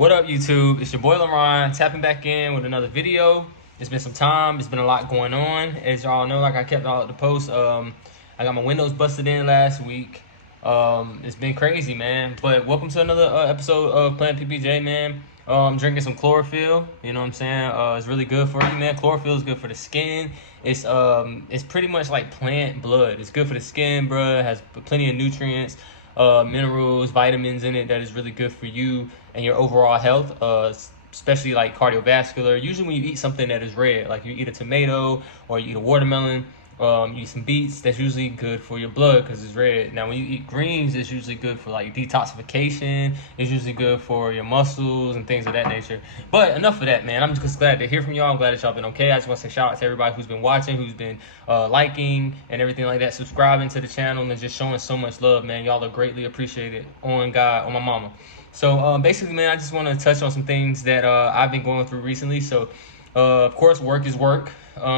What up, YouTube? It's your boy LaRon, tapping back in with another video. It's been some time. It's been a lot going on. As y'all know, like I kept all the posts. I got my windows busted in last week. It's been crazy, man. But welcome to another episode of planetPBJ, man. I'm drinking some chlorophyll. You know what I'm saying? It's really good for you, man. Chlorophyll is good for the skin. It's pretty much like plant blood. It's good for the skin, bro. It has plenty of nutrients, minerals, vitamins in it that is really good for you and your overall health, especially like cardiovascular. Usually when you eat something that is red, like you eat a tomato or you eat a watermelon, you eat some beets, that's usually good for your blood because it's red. Now when you eat greens, it's usually good for like detoxification. It's usually good for your muscles and things of that nature. But enough of that, man. I'm just glad to hear from y'all. I'm glad that y'all been okay. I just want to say shout out to everybody who's been watching, who's been liking and everything like that, subscribing to the channel and just showing so much love, man. Y'all are greatly appreciated on God, on my mama. So basically, man, I just want to touch on some things that I've been going through recently. So of course, work is work,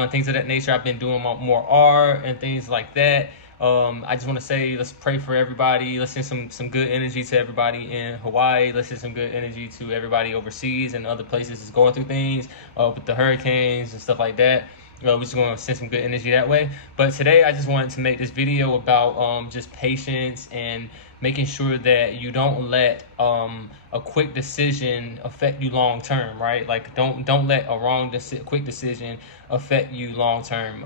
things of that nature. I've been doing more art and things like that. I just want to say, let's pray for everybody. Let's send some good energy to everybody in Hawaii. Let's send some good energy to everybody overseas and other places that's going through things with the hurricanes and stuff like that. We're just going to send some good energy that way. But today I just wanted to make this video about just patience and making sure that you don't let a quick decision affect you long term, right? Like don't let a quick decision affect you long term.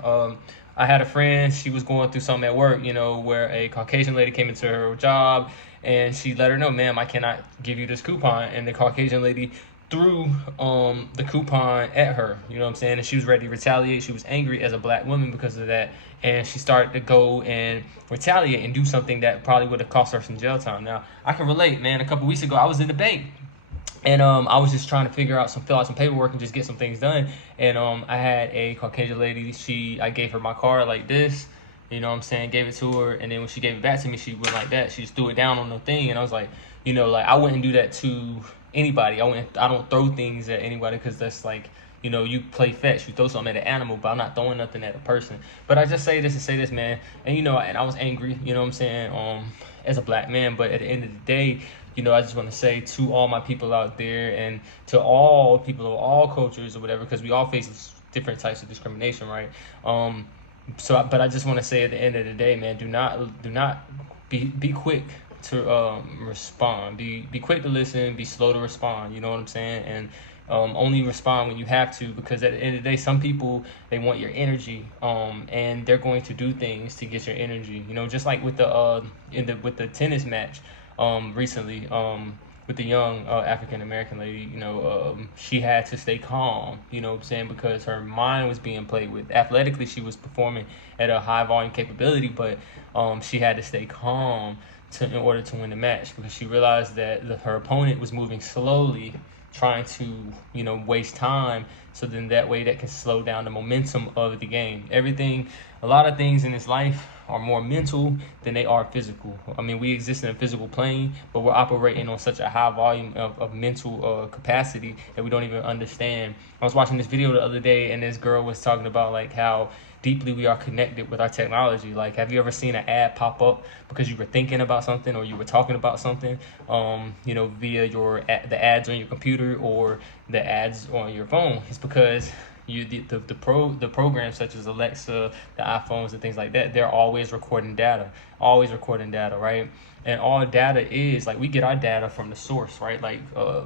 I had a friend, she was going through something at work, you know, where a Caucasian lady came into her job and she let her know, ma'am, I cannot give you this coupon. And the Caucasian lady threw the coupon at her, you know what I'm saying? And she was ready to retaliate. She was angry as a black woman because of that, and she started to go and retaliate and do something that probably would have cost her some jail time. Now I can relate, man. A couple weeks ago I was in the bank and I was just trying to fill out some paperwork and just get some things done, and I had a Caucasian lady. I gave her my card like this, you know what I'm saying, gave it to her, and then when she gave it back to me, she went like that. She just threw it down on the thing, and I was like, you know, like I wouldn't do that to anybody. I don't throw things at anybody because that's like, you know, you play fetch, you throw something at an animal, but I'm not throwing nothing at a person. But I just say this to say this, man, and you know, and I was angry, you know what I'm saying, as a black man. But at the end of the day, you know, I just want to say to all my people out there and to all people of all cultures or whatever, because we all face different types of discrimination, right? But I just want to say at the end of the day, man, do not be quick to respond. Be quick to listen, be slow to respond, you know what I'm saying? And only respond when you have to, because at the end of the day, some people, they want your energy, and they're going to do things to get your energy, you know, just like with the tennis match recently, with the young African American lady, you know, she had to stay calm, you know what I'm saying, because her mind was being played with. Athletically, she was performing at a high volume capability, but she had to stay calm in order to win the match, because she realized that her opponent was moving slowly, trying to, you know, waste time. So then that way that can slow down the momentum of the game. A lot of things in this life are more mental than they are physical. I mean, we exist in a physical plane, but we're operating on such a high volume of mental capacity that we don't even understand. I was watching this video the other day, and this girl was talking about like how deeply we are connected with our technology. Like, have you ever seen an ad pop up because you were thinking about something or you were talking about something, you know, via the ads on your computer or the ads on your phone? It's because the programs such as Alexa, the iPhones and things like that, they're always recording data, right? And all data is, like, we get our data from the source, right? Like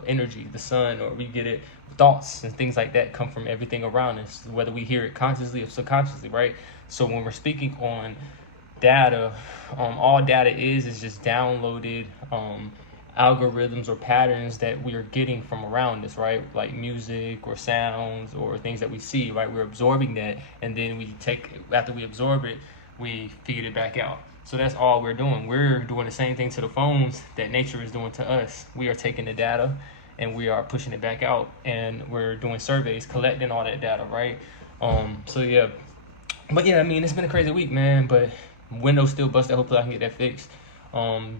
energy, the sun, or we get it, thoughts and things like that come from everything around us, whether we hear it consciously or subconsciously, right? So when we're speaking on data, all data is just downloaded algorithms or patterns that we are getting from around us, right? Like music or sounds or things that we see, right? We're absorbing that, and then after we absorb it, we feed it back out. So that's all we're doing. We're doing the same thing to the phones that nature is doing to us. We are taking the data and we are pushing it back out, and we're doing surveys, collecting all that data, right? So yeah, but yeah, I mean, it's been a crazy week, man, but window's still busted. Hopefully I can get that fixed.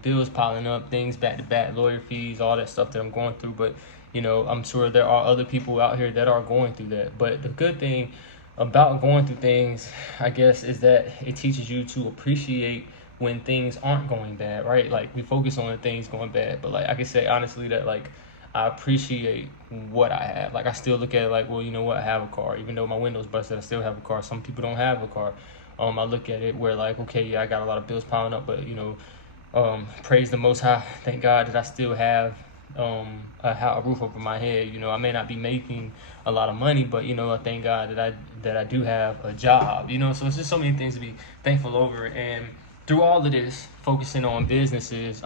Bills piling up, things back to back, lawyer fees, all that stuff that I'm going through. But, you know, I'm sure there are other people out here that are going through that. But the good thing about going through things, I guess, is that it teaches you to appreciate when things aren't going bad, right? Like, we focus on the things going bad, but like I can say honestly that like I appreciate what I have. Like I still look at it like, well, you know what, I have a car. Even though my window's busted, I still have a car. Some people don't have a car. I look at it where like, okay, yeah, I got a lot of bills piling up, but you know, praise the Most High. Thank God that I still have a roof over my head. You know, I may not be making a lot of money, but you know, I thank God that I do have a job. You know, so it's just so many things to be thankful over. And through all of this, focusing on businesses,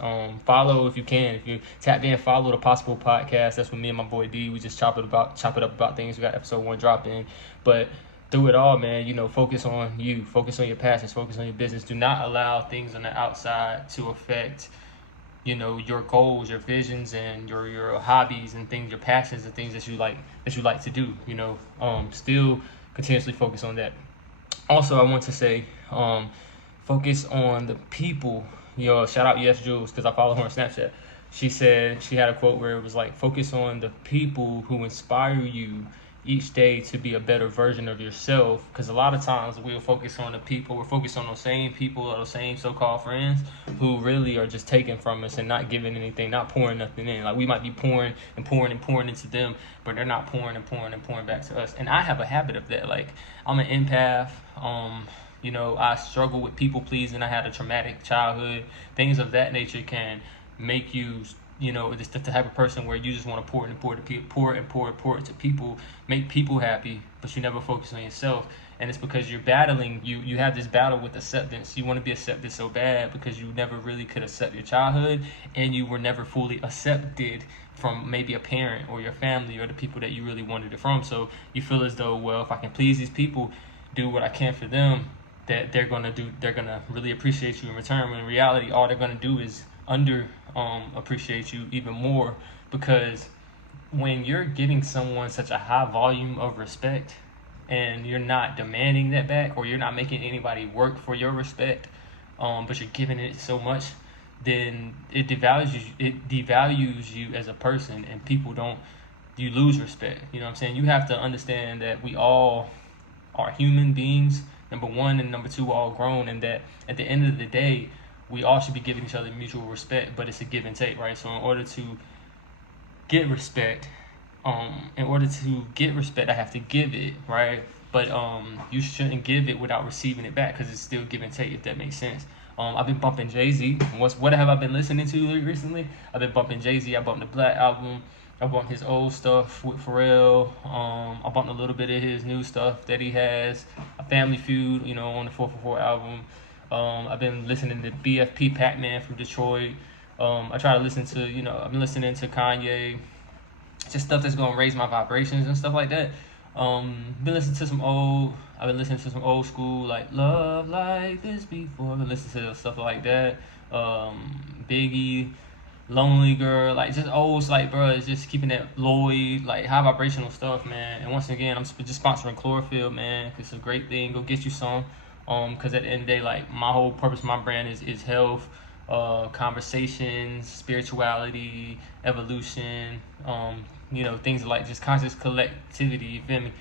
follow if you can. If you tap in, follow the Possible Podcast. That's with me and my boy D. We just chop it up about things. We got episode 1 dropping, but through it all, man, you know, focus on you, focus on your passions, focus on your business. Do not allow things on the outside to affect, you know, your goals, your visions, and your hobbies and things, your passions and things that you like to do. You know, still continuously focus on that. Also, I want to say, focus on the people. You know, shout out Yes Jules, because I follow her on Snapchat. She said, she had a quote where it was like, focus on the people who inspire you each day to be a better version of yourself. Because a lot of times we'll focus on the people, we're focused on those same people or those same so-called friends who really are just taking from us and not giving anything, not pouring nothing in. Like we might be pouring into them, but they're not pouring back to us. And I have a habit of that. Like I'm an empath. You know, I struggle with people pleasing. I had a traumatic childhood. Things of that nature can make you, you know, just the type of person where you just want to pour it to people, make people happy, but you never focus on yourself. And it's because you're battling, you have this battle with acceptance. You want to be accepted so bad because you never really could accept your childhood, and you were never fully accepted from maybe a parent or your family or the people that you really wanted it from. So you feel as though, well, if I can please these people, do what I can for them, that they're gonna really appreciate you in return. When in reality, all they're gonna do is appreciate you even more, because when you're giving someone such a high volume of respect and you're not demanding that back, or you're not making anybody work for your respect, but you're giving it so much, then it devalues you as a person, and you lose respect. You know what I'm saying? You have to understand that we all are human beings, number one, and number two, we're all grown, and that at the end of the day, we all should be giving each other mutual respect, but it's a give and take, right? So in order to get respect, I have to give it, right? But you shouldn't give it without receiving it back, because it's still give and take, if that makes sense. I've been bumping Jay-Z. What have I been listening to recently? I've been bumping Jay-Z. I bumped the Black album. I bumped his old stuff with Pharrell. I bumped a little bit of his new stuff that he has. A Family Feud, you know, on the 444 album. I've been listening to BFP Pac-Man from Detroit. I try to listen to, you know, I've been listening to Kanye. Just stuff that's going to raise my vibrations and stuff like that. I've been listening to some old school, like Love Like This Before. I've been listening to stuff like that. Biggie, Lonely Girl, like just old, like, bro, it's just keeping that Lloyd, like high vibrational stuff, man. And once again, I'm just sponsoring CHLOROPHYLL, man. It's a great thing. Go get you some. Because at the end of the day, like, my whole purpose of my brand is health, conversations, spirituality, evolution, you know, things like just conscious collectivity, you feel me?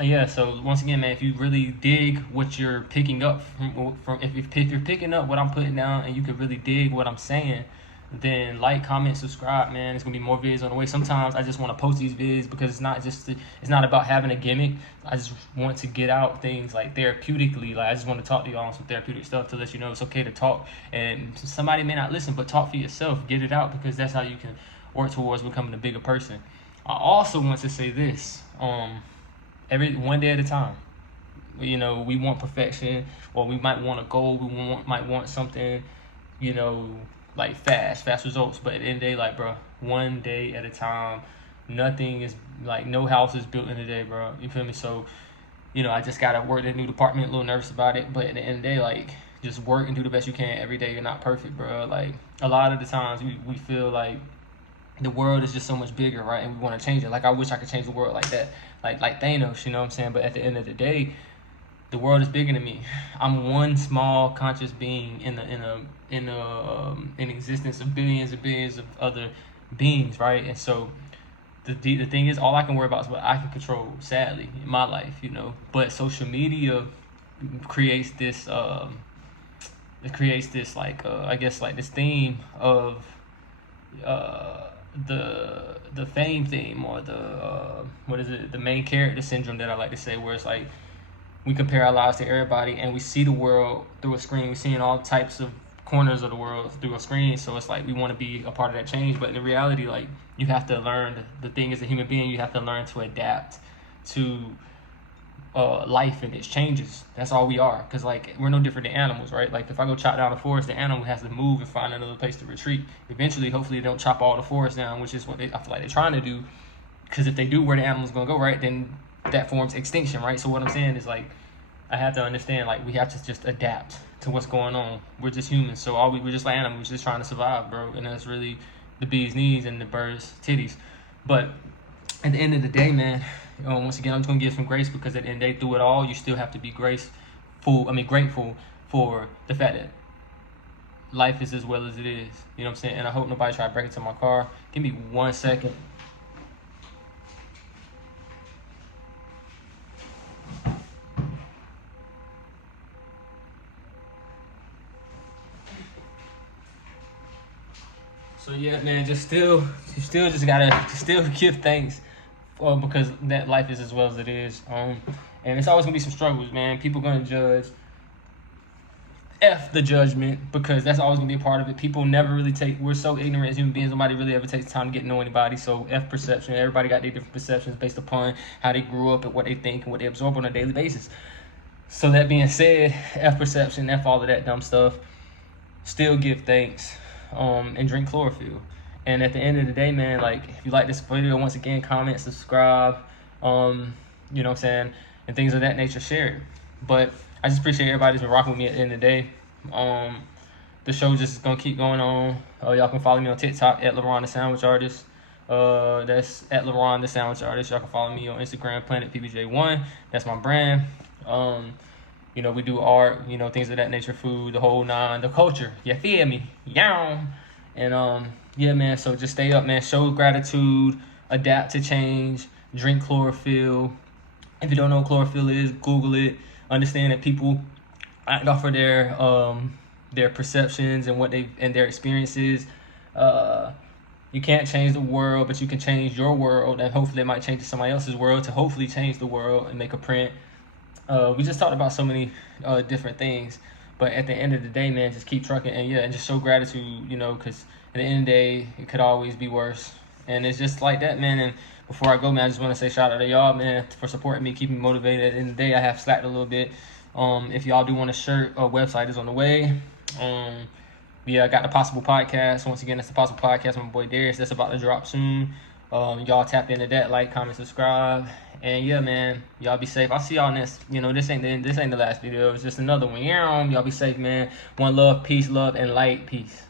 Yeah, so once again, man, if you really dig what you're picking up if you're picking up what I'm putting down, and you can really dig what I'm saying, then like, comment, subscribe, man. There's gonna be more videos on the way. Sometimes I just want to post these videos because it's not about having a gimmick. I just want to get out things like therapeutically. Like, I just want to talk to y'all on some therapeutic stuff to let you know it's okay to talk. And somebody may not listen, but talk for yourself. Get it out, because that's how you can work towards becoming a bigger person. I also want to say this, one day at a time. You know, we want perfection, or we might want a goal. Might want something, you know, like fast results. But at the end of the day, like, bro, one day at a time. Nothing is, like, no house is built in a day, bro. You feel me? So, you know, I just gotta work in a new department, a little nervous about it. But at the end of the day, like, just work and do the best you can every day. You're not perfect, bro. Like, a lot of the times we feel like the world is just so much bigger, right? And we want to change it. Like, I wish I could change the world like that, like Thanos, you know what I'm saying? But at the end of the day, the world is bigger than me. I'm one small conscious being in existence of billions and billions of other beings, right? And so the thing is, all I can worry about is what I can control, sadly, in my life, you know. But social media creates this like, I guess, like, this theme of the fame theme, or the what is it, the main character syndrome that I like to say, where it's like we compare our lives to everybody and we see the world through a screen. We're seeing all types of corners of the world through a screen, so it's like we want to be a part of that change. But in reality, like, you have to learn, the thing as a human being, you have to learn to adapt to life and its changes. That's all we are, because like, we're no different than animals, right? Like, if I go chop down a forest, the animal has to move and find another place to retreat. Eventually, hopefully they don't chop all the forest down, which is what I feel like they're trying to do, because if they do, where the animal's gonna go, right, then that forms extinction, right? So what I'm saying is, like, I have to understand, like, we have to just adapt to what's going on. We're just humans, so we're just like animals, just trying to survive, bro. And that's really the bee's knees and the bird's titties. But at the end of the day, man, once again, I'm just gonna give some grace, because at the end of the day, through it all, you still have to be grateful for the fact that life is as well as it is. You know what I'm saying? And I hope nobody try to break into my car. Give me 1 second. So yeah, man, you still just gotta give thanks, because that life is as well as it is. And it's always gonna be some struggles, man. People gonna judge. F the judgment, because that's always gonna be a part of it. People never really we're so ignorant as human beings, nobody really ever takes time to get to know anybody. So F perception. Everybody got their different perceptions based upon how they grew up and what they think and what they absorb on a daily basis. So that being said, F perception, F all of that dumb stuff. Still give thanks. And drink chlorophyll. And at the end of the day, man, like, if you like this video, once again, comment, subscribe, you know what I'm saying, and things of that nature, share it. But I just appreciate everybody who's been rocking with me at the end of the day. The show just is gonna keep going on. Y'all can follow me on TikTok at laron the sandwich artist. That's at laron the sandwich artist. Y'all can follow me on Instagram, planetPBJ1. That's my brand. You know, we do art, you know, things of that nature, food, the whole nine, the culture. You feel me? Yeah. And yeah, man. So just stay up, man. Show gratitude, adapt to change, drink chlorophyll. If you don't know what chlorophyll is, Google it. Understand that people act off of their perceptions and their experiences. You can't change the world, but you can change your world, and hopefully it might change somebody else's world to hopefully change the world and make a print. We just talked about so many different things, but at the end of the day, man, just keep trucking, and just show gratitude, you know, because at the end of the day, it could always be worse, and it's just like that, man. And before I go, man, I just want to say shout out to y'all, man, for supporting me, keeping me motivated. At the end of the day, I have slacked a little bit. If y'all do want a shirt, a website is on the way. Yeah, I got the Possible Podcast. Once again, that's the Possible Podcast with my boy Darius. That's about to drop soon. Y'all tap into that, like, comment, subscribe, and yeah, man, y'all be safe. I'll see y'all next. You know, this ain't the last video. It's just another one. Y'all be safe, man. One love, peace, love, and light. Peace.